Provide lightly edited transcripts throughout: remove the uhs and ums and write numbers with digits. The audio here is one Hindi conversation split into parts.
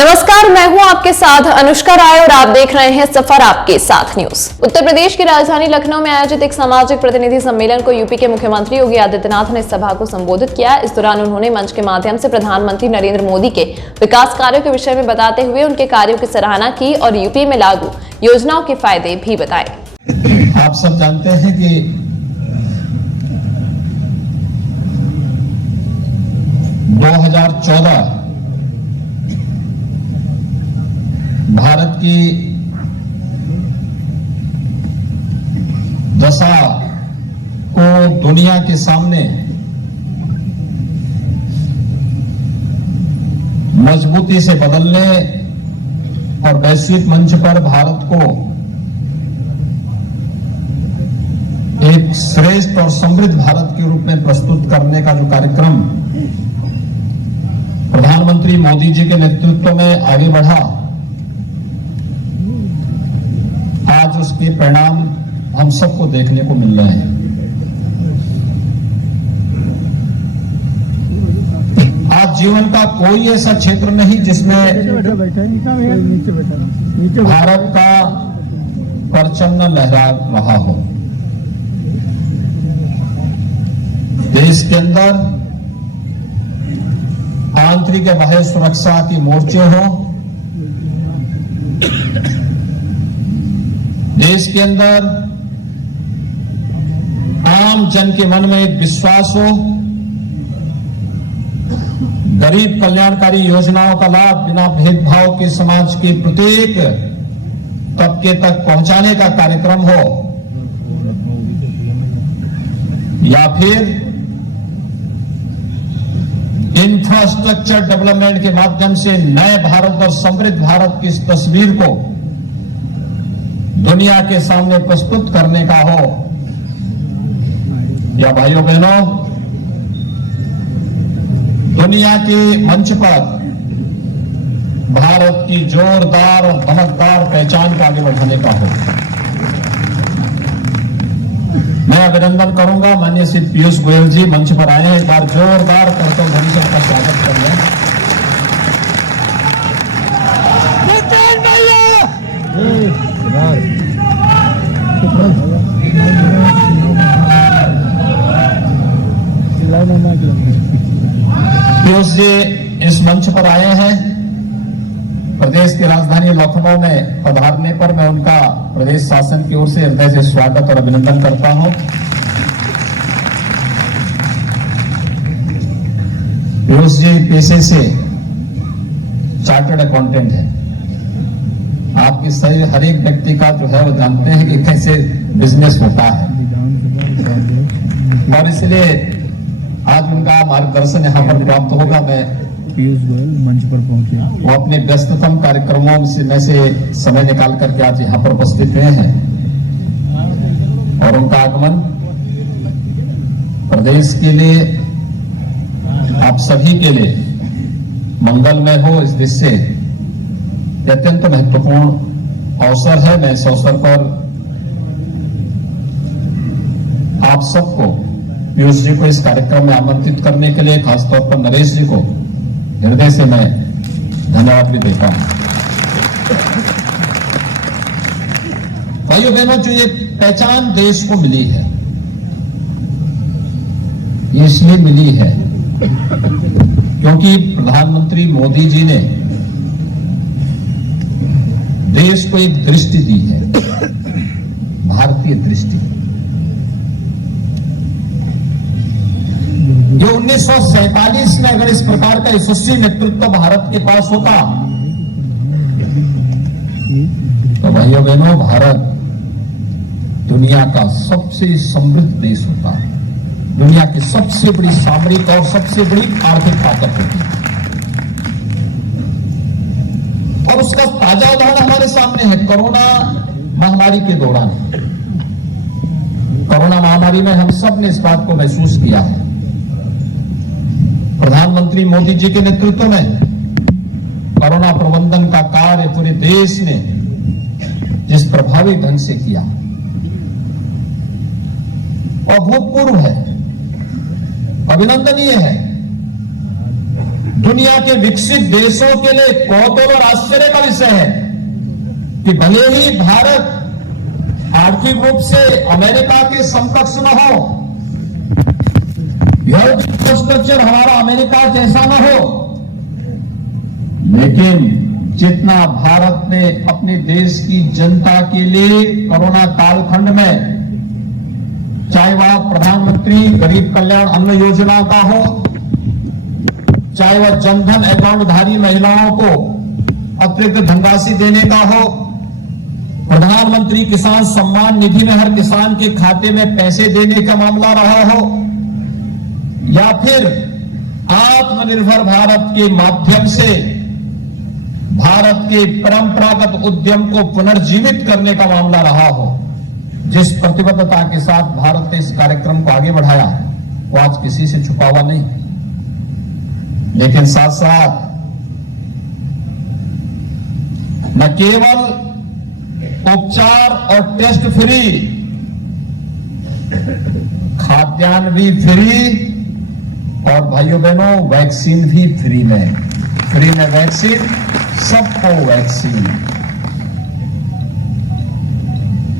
नमस्कार, मैं हूं आपके साथ अनुष्का राय और आप देख रहे हैं सफर आपके साथ न्यूज। उत्तर प्रदेश की राजधानी लखनऊ में आयोजित एक सामाजिक प्रतिनिधि सम्मेलन को यूपी के मुख्यमंत्री योगी आदित्यनाथ ने सभा को संबोधित किया। इस दौरान उन्होंने मंच के माध्यम से प्रधानमंत्री नरेंद्र मोदी के विकास कार्यों के विषय में बताते हुए उनके कार्यों की सराहना की और यूपी में लागू योजनाओं के फायदे भी बताए। आप सब जानते हैं कि भारत की दशा को दुनिया के सामने मजबूती से बदलने और वैश्विक मंच पर भारत को एक श्रेष्ठ और समृद्ध भारत के रूप में प्रस्तुत करने का जो कार्यक्रम प्रधानमंत्री मोदी जी के नेतृत्व में आगे बढ़ा, आज उसके परिणाम हम सबको देखने को मिल रहे हैं। आज जीवन का कोई ऐसा क्षेत्र नहीं जिसमें भारत का परचम न लहरा रहा हो। देश के अंदर आंतरिक या बाह्य सुरक्षा के मोर्चे हो, देश के अंदर आम जन के मन में एक विश्वास हो, गरीब कल्याणकारी योजनाओं का लाभ बिना भेदभाव के समाज के प्रत्येक तबके तक पहुंचाने का कार्यक्रम हो, या फिर इंफ्रास्ट्रक्चर डेवलपमेंट के माध्यम से नए भारत और समृद्ध भारत की इस तस्वीर को दुनिया के सामने प्रस्तुत करने का हो, या भाइयों बहनों दुनिया के मंच पर भारत की जोरदार और धमकदार पहचान को आगे बढ़ाने का हो। मैं अभिनंदन करूंगा माननीय श्री पीयूष गोयल जी मंच पर आए हैं। एक बार जोरदार करते हुए ध्वनि से उनका स्वागत कर लें। पीयूष जी इस मंच पर आए हैं। प्रदेश की राजधानी लखनऊ में पधारने पर मैं उनका प्रदेश शासन की ओर से हृदय से स्वागत और अभिनंदन करता हूं। पीयूष जी पेशे से चार्टर्ड अकाउंटेंट है। आपके सही हर एक व्यक्ति का जो है वो जानते हैं कि कैसे बिजनेस होता है, और इसलिए आज उनका मार्गदर्शन यहाँ पर प्राप्त होगा। मैं पीयूष गोयल मंच पर पहुंचे, वो अपने व्यस्ततम कार्यक्रमों में से समय निकाल करके आज यहाँ पर उपस्थित हुए हैं, और उनका आगमन प्रदेश के लिए, आप सभी के लिए मंगलमय हो, इस दृष्टि से अत्यंत महत्वपूर्ण अवसर है। मैं इस अवसर पर आप सबको, पीयूष जी को इस कार्यक्रम में आमंत्रित करने के लिए, खासतौर पर नरेश जी को हृदय से मैं धन्यवाद भी देता हूं। भाइयों बहनों, जो ये पहचान देश को मिली है, ये इसलिए मिली है क्योंकि प्रधानमंत्री मोदी जी ने देश को एक दृष्टि दी है, भारतीय दृष्टि। जो 1947 में अगर इस प्रकार का यशस्वी नेतृत्व भारत के पास होता तो भाइयों बहनों भारत दुनिया का सबसे समृद्ध देश होता, दुनिया की सबसे बड़ी सामरिक और सबसे बड़ी आर्थिक ताकत होती। और उसका ताजा उदाहरण हमारे सामने है कोरोना महामारी के दौरान। कोरोना महामारी में हम सब ने इस बात को महसूस किया है। प्रधानमंत्री मोदी जी के नेतृत्व में कोरोना प्रबंधन का कार्य पूरे देश ने जिस प्रभावी ढंग से किया, अभूतपूर्व है, अभिनंदनीय है। दुनिया के विकसित देशों के लिए कौतूहल और आश्चर्य का विषय है कि भले ही भारत आर्थिक रूप से अमेरिका के समकक्ष न हो, हेल्थ इंफ्रास्ट्रक्चर हमारा अमेरिका जैसा न हो, लेकिन जितना भारत ने अपने देश की जनता के लिए कोरोना कालखंड में, चाहे वह प्रधानमंत्री गरीब कल्याण अन्न योजना का हो, चाहे वह जनधन अकाउंटधारी महिलाओं को अतिरिक्त धनराशि देने का हो, प्रधानमंत्री किसान सम्मान निधि में हर किसान के खाते में पैसे देने का मामला रहा हो, या फिर आत्मनिर्भर भारत के माध्यम से भारत के परंपरागत उद्यम को पुनर्जीवित करने का मामला रहा हो, जिस प्रतिबद्धता के साथ भारत ने इस कार्यक्रम को आगे बढ़ाया वो आज किसी से छुपा हुआ नहीं। लेकिन साथ साथ न केवल उपचार और टेस्ट फ्री, खाद्यान्न भी फ्री और भाइयों बहनों वैक्सीन भी फ्री में वैक्सीन, सबको वैक्सीन,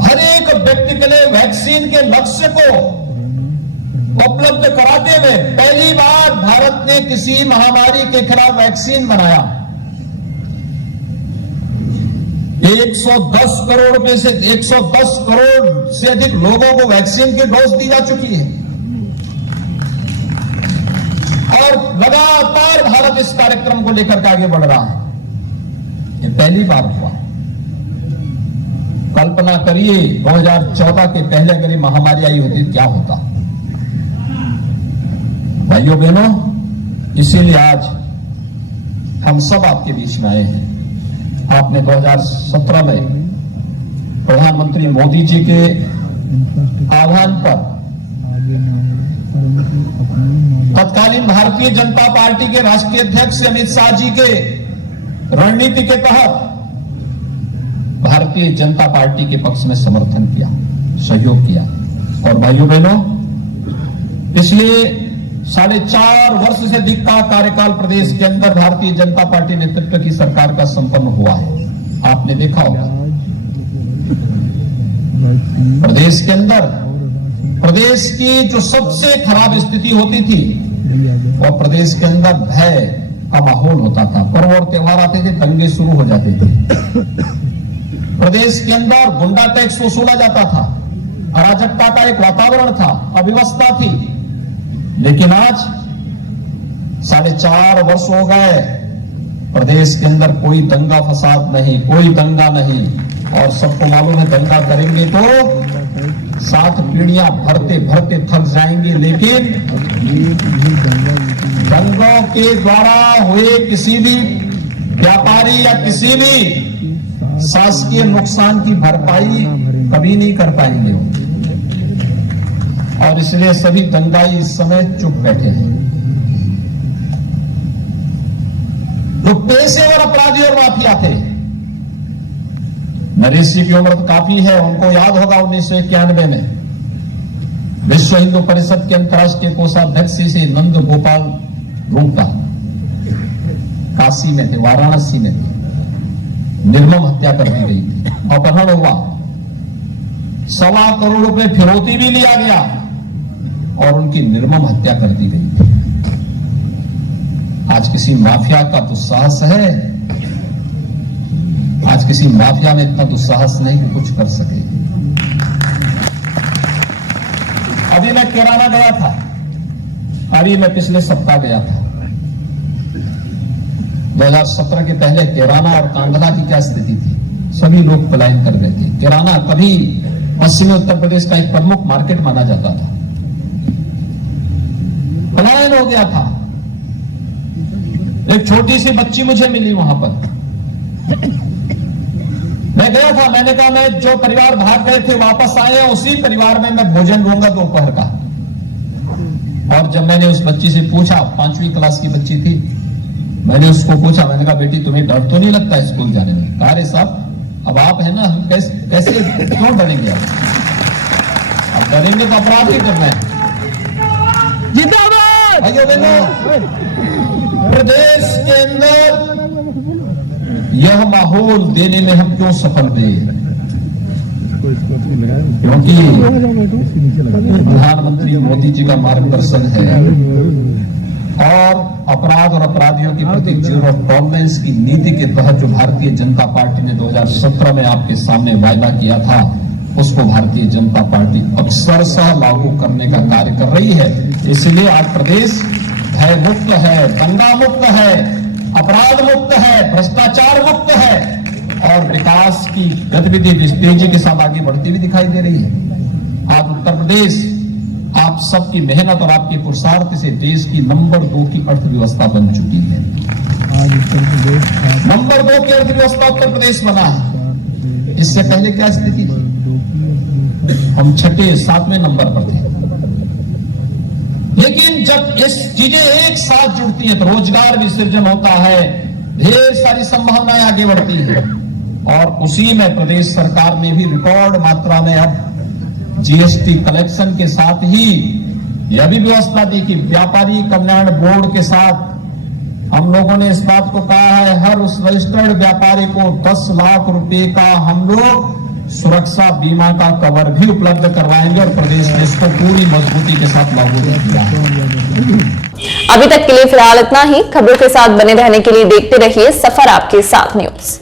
हर एक व्यक्ति के लिए वैक्सीन के लक्ष्य को उपलब्ध कराते हुए पहली बार भारत ने किसी महामारी के खिलाफ वैक्सीन बनाया। 110 करोड़ से अधिक लोगों को वैक्सीन की डोज दी जा चुकी है और लगातार भारत इस कार्यक्रम को लेकर के आगे बढ़ रहा है। ये पहली बार हुआ। कल्पना करिए 2014 के पहले अगर ये महामारी आई होती क्या होता। भाइयों बहनों, इसीलिए आज हम सब आपके बीच में आए हैं। आपने 2017 में प्रधानमंत्री मोदी जी के आह्वान पर तत्कालीन भारतीय जनता पार्टी के राष्ट्रीय अध्यक्ष अमित शाह जी के रणनीति के तहत भारतीय जनता पार्टी के पक्ष में समर्थन किया, सहयोग किया। और भाइयों बहनों, पिछले 4.5 वर्ष से अधिक का कार्यकाल प्रदेश के अंदर भारतीय जनता पार्टी नेतृत्व की सरकार का संपन्न हुआ है। आपने देखा होगा प्रदेश के अंदर प्रदेश की जो सबसे खराब स्थिति होती थी वह प्रदेश के अंदर भय का माहौल होता था। पर्व और त्योहार आते थे, दंगे शुरू हो जाते थे। प्रदेश के अंदर गुंडा टैक्स वसूला जाता था, अराजकता का एक वातावरण था, अव्यवस्था थी। लेकिन आज 4.5 वर्ष हो गए, प्रदेश के अंदर कोई दंगा फसाद नहीं, कोई दंगा नहीं। और सबको मालूम है दंगा करेंगे तो 7 पीढ़ियां भरते भरते थक जाएंगे। लेकिन दंगों के द्वारा हुए किसी भी व्यापारी या किसी भी शासकीय नुकसान की भरपाई कभी नहीं कर पाएंगे। और इसलिए सभी दंगाई इस समय चुप बैठे हैं। जो पेशेवर अपराधी और माफिया थे, नरेश जी की उम्र काफी है, उनको याद होगा 1991 में विश्व हिंदू परिषद के अंतर्राष्ट्रीय कोषाध्यक्ष से नंद गोपाल रूंगटा काशी में थे, वाराणसी में थे, निर्मम हत्या कर दी गई थी, अपहरण हुआ, 1.25 करोड़ रुपए फिरौती भी लिया गया और उनकी निर्मम हत्या कर दी गई थी। आज किसी माफिया का दुस्साहस है, आज किसी माफिया में इतना दुस्साहस नहीं कि कुछ कर सके। अभी मैं कैराना गया था, अभी मैं पिछले सप्ताह गया था। 2017 के पहले कैराना और कांगड़ा की क्या स्थिति थी, सभी लोग पलायन कर रहे थे। कैराना कभी पश्चिमी उत्तर प्रदेश का एक प्रमुख मार्केट माना जाता था, पलायन हो गया था। एक छोटी सी बच्ची मुझे मिली वहां पर, मैं गया था, मैंने कहा मैं जो परिवार भाग गए थे वापस आए हैं, उसी परिवार में मैं भोजन लूंगा दोपहर का। और जब मैंने उस बच्ची से पूछा, 5वीं क्लास की बच्ची थी, मैंने उसको पूछा, मैंने कहा बेटी तुम्हें डर तो नहीं लगता स्कूल जाने में? कहा अरे साहब अब आप है ना, हम कैसे क्यों डरेंगे? अब डरेंगे तो अपराध ही करना है। जिंदाबाद भाइयों बहनों, प्रदेश के अंदर यह माहौल देने में हम क्यों सफल रहे? क्योंकि प्रधानमंत्री मोदी जी का मार्गदर्शन है और अपराध और अपराधियों के प्रति जीरो टॉलरेंस की नीति के तहत जो भारतीय जनता पार्टी ने 2017 में आपके सामने वायदा किया था, उसको भारतीय जनता पार्टी अक्षरशः लागू करने का कार्य कर रही है। इसलिए आज प्रदेश भय मुक्त है, दंगा मुक्त है, अपराध मुक्त है, भ्रष्टाचार मुक्त है और विकास की गतिविधि तेजी के साथ आगे बढ़ती हुई दिखाई दे रही है। आज उत्तर प्रदेश आप सबकी मेहनत और आपके पुरुषार्थ से देश की नंबर 2 की अर्थव्यवस्था बन चुकी है। आज उत्तर प्रदेश नंबर 2 की अर्थव्यवस्था उत्तर प्रदेश बना है। इससे पहले क्या स्थिति थी? हम 6वें 7वें नंबर पर थे। लेकिन जब इस चीजें एक साथ जुड़ती हैं तो रोजगार भी सृजन होता है, ढेर सारी संभावनाएं आगे बढ़ती है और उसी में प्रदेश सरकार ने भी रिकॉर्ड मात्रा में अब जीएसटी कलेक्शन के साथ ही यह भी व्यवस्था दी कि व्यापारी कल्याण बोर्ड के साथ हम लोगों ने इस बात को कहा है, हर उस रजिस्टर्ड व्यापारी को 10 लाख रुपए का हम लोग सुरक्षा बीमा का कवर भी उपलब्ध करवाएंगे और प्रदेश ने इसको पूरी मजबूती के साथ लागू किया है। अभी तक के लिए फिलहाल इतना ही। खबरों के साथ बने रहने के लिए देखते रहिए सफर आपके साथ न्यूज।